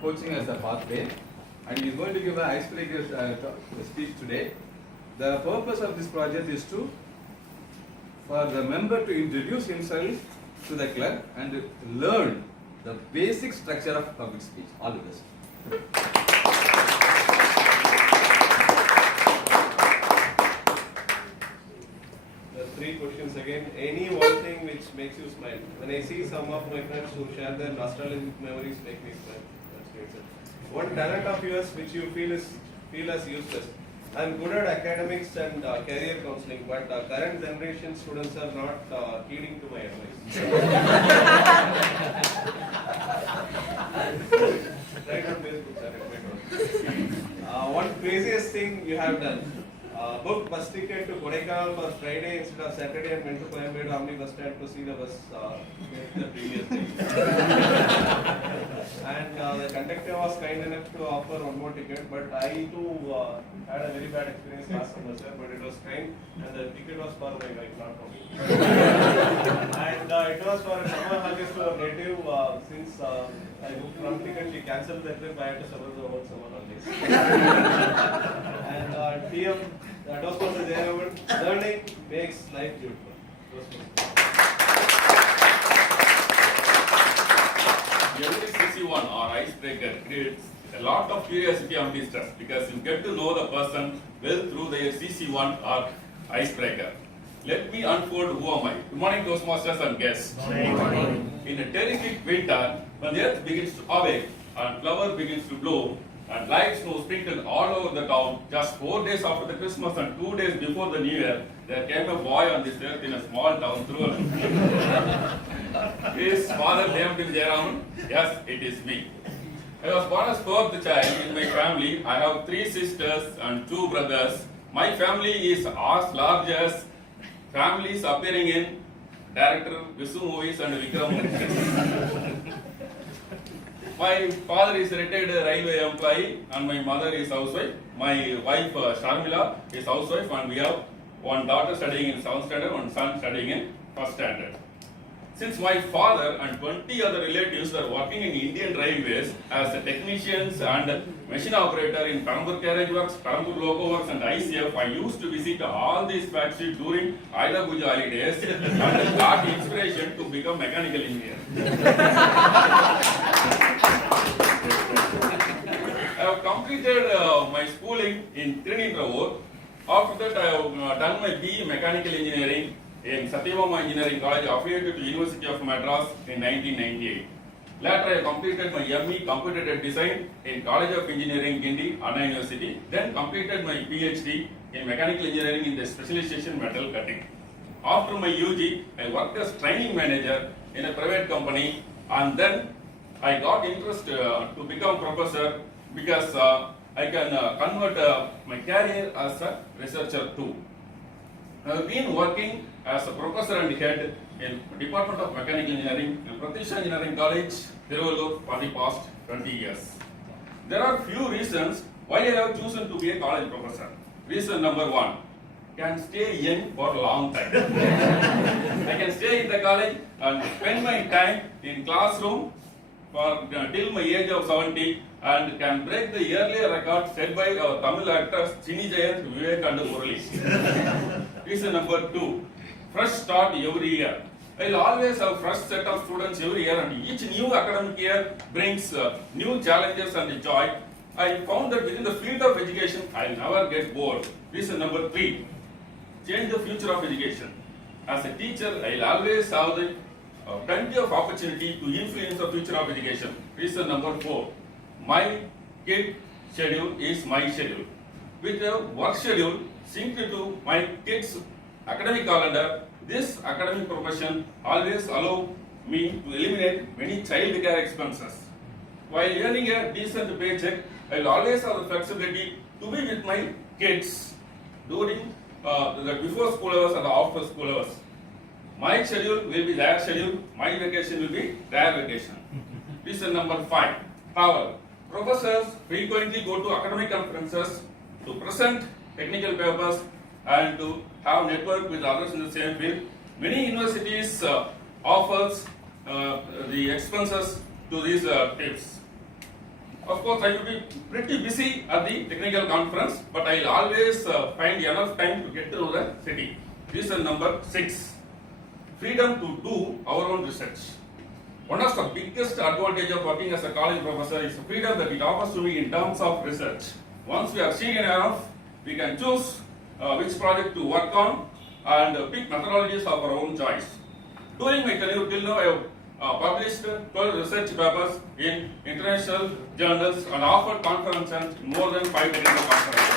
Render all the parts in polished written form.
coaching as a pathway, and he is going to give an icebreaker speech today. The purpose of this project is for the member to introduce himself to the club and learn the basic structure of public speech. All the best. Three questions again. Any one thing which makes you smile? When I see some of my friends who share their nostalgic memories, make me smile. That's great, sir. One talent of yours which you feel as useless. I'm good at academics and career counseling, but current generation students are not heeding to my advice. Right on Facebook, sir. One craziest thing you have done. Booked bus ticket to Kodaikanal for Friday instead of Saturday and went to Coimbatore Amni bus stand to see the bus the previous day. And the conductor was kind enough to offer one more ticket, but I too had a very bad experience last summer, sir, but it was kind and the ticket was for my wife, not for me. And it was for a summer holidays to a native. Since I booked wrong ticket, she cancelled the trip. I had to suffer the whole summer holidays. And TM, that was for the day learning makes life beautiful. Every CC1 or icebreaker creates a lot of curiosity on this test because you get to know the person well through their CC1 or icebreaker. Let me unfold who am I. Good morning, Toastmasters and guests. Good morning. In a terrific winter, when the earth begins to awake and flower begins to bloom and light snow sprinkled all over the town, just 4 days after the Christmas and 2 days before the New Year, there came a boy on this earth in a small town, Through. His father named him Jayaraman. Yes, it is me. I was born as fourth child in my family. I have 3 sisters and 2 brothers. My family is as large as families appearing in director Visu movies and Vikram movies. My father is a retired railway employee and my mother is housewife. My wife Sharmila is housewife and we have one daughter studying in 7th standard, one son studying in 1st standard. Since my father and 20 other relatives are working in Indian Railways as technicians and machine operator in Perambur Carriage Works, Perambur Loco Works and ICF, I used to visit all these factories during Aida Puja holidays and got inspiration to become mechanical engineer. I have completed my schooling in Trinidad. After that, I have done my BE Mechanical Engineering in Satyabama Engineering College, affiliated to University of Madras in 1998. Later, I completed my ME Computer Design in College of Engineering, Guindy, Anna University. Then completed my PhD in Mechanical Engineering in the specialization metal cutting. After my UG, I worked as training manager in a private company, and then I got interest to become professor because I can convert my career as a researcher too. I have been working as a professor and head in Department of Mechanical Engineering in Pratisha Engineering College, Tiruvallur for the past 20 years. There are few reasons why I have chosen to be a college professor. Reason number 1, can stay young for a long time. I can stay in the college and spend my time in classroom for till my age of 70 and can break the earlier record set by our Tamil actors Chini Jayant, Vivek and Murali. Reason number 2, fresh start every year. I will always have fresh set of students every year and each new academic year brings new challenges and joy. I found that within the field of education, I will never get bored. Reason number 3, change the future of education. As a teacher, I will always have the plenty of opportunity to influence the future of education. Reason number 4, my kid schedule is my schedule. With a work schedule synced to my kids' academic calendar, this academic profession always allow me to eliminate many child care expenses. While earning a decent paycheck, I will always have the flexibility to be with my kids during the before school hours and the after school hours. My schedule will be their schedule, my vacation will be their vacation. Reason number 5, travel. Professors frequently go to academic conferences to present technical papers and to have network with others in the same field. Many universities offers the expenses to these trips. of course, I will be pretty busy at the technical conference, but I will always find enough time to get to the city. Reason number 6, freedom to do our own research. One of the biggest advantages of working as a college professor is the freedom that it offers to me in terms of research. Once we are senior enough, we can choose which project to work on and pick methodologies of our own choice. During my tenure till now, I have published 12 research papers in international journals and offered conferences in more than 5 technical conferences.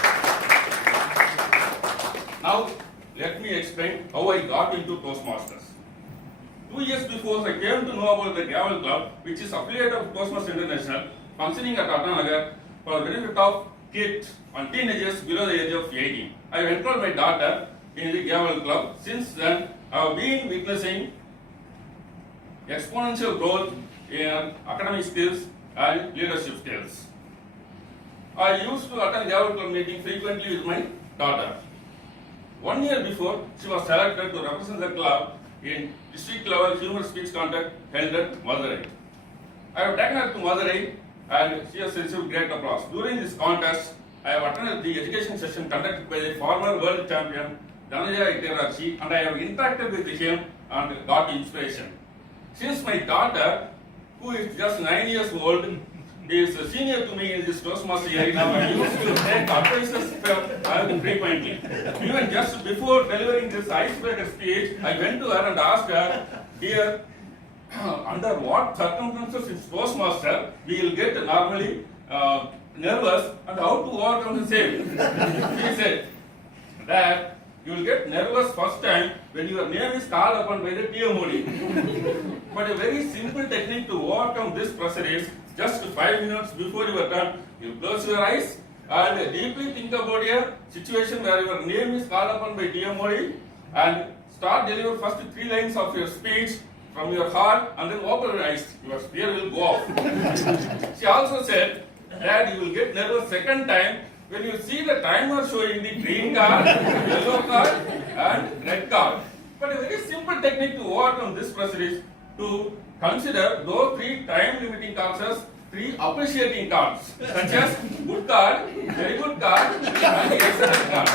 Now, let me explain how I got into Toastmasters. 2 years before, I came to know about the Gavel Club, which is affiliate of Toastmasters International, functioning at Atanagar for the benefit of kids and teenagers below the age of 18. I enrolled my daughter in the Gavel Club. Since then, I have been witnessing exponential growth in academic skills and leadership skills. I used to attend Gavel Club meeting frequently with my daughter. 1 year before, she was selected to represent the club in district level humor speech contest held at Madurai. I have taken her to Madurai and she has received great applause. During this contest, I have attended the education session conducted by the former world champion Dhananjaya Itirachi, and I have interacted with him and got inspiration. Since my daughter, who is just 9 years old, is senior to me in this Toastmaster area, I used to take advices from her frequently. Even just before delivering this icebreaker speech, I went to her and asked her, dear, under what circumstances in Toastmaster we will get normally nervous and how to overcome the same? She said that you will get nervous first time when your name is called upon by the TMOD. But a very simple technique to overcome this pressure is just 5 minutes before your turn, you close your eyes and deeply think about a situation where your name is called upon by TMOD and start deliver first 3 lines of your speech from your heart and then open your eyes. Your fear will go off. She also said that you will get nervous second time when you see the timer showing the green card, yellow card and red card. But a very simple technique to overcome this pressure is to consider those 3 time limiting cards as 3 appreciating cards, such as good card, very good card and excellent card.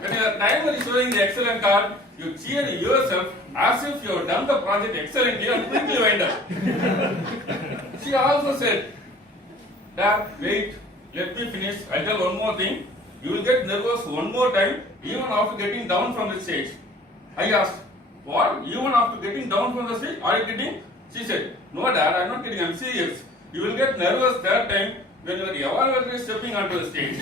When your timer is showing the excellent card, you cheer yourself as if you have done the project excellently and quickly wind up. She also said that, wait, let me finish, I'll tell one more thing. You will get nervous one more time even after getting down from the stage. I asked, what? Even after getting down from the stage? Are you kidding? She said, no dad, I'm not kidding, I'm serious. You will get nervous that time when your evaluator is stepping onto the stage.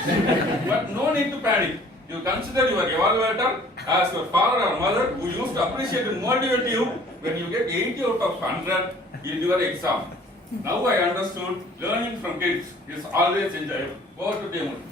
But no need to panic. You consider your evaluator as your father or mother who used to appreciate and motivate you when you get 80 out of 100 in your exam. Now I understood learning from kids is always enjoyable. Over to Demon.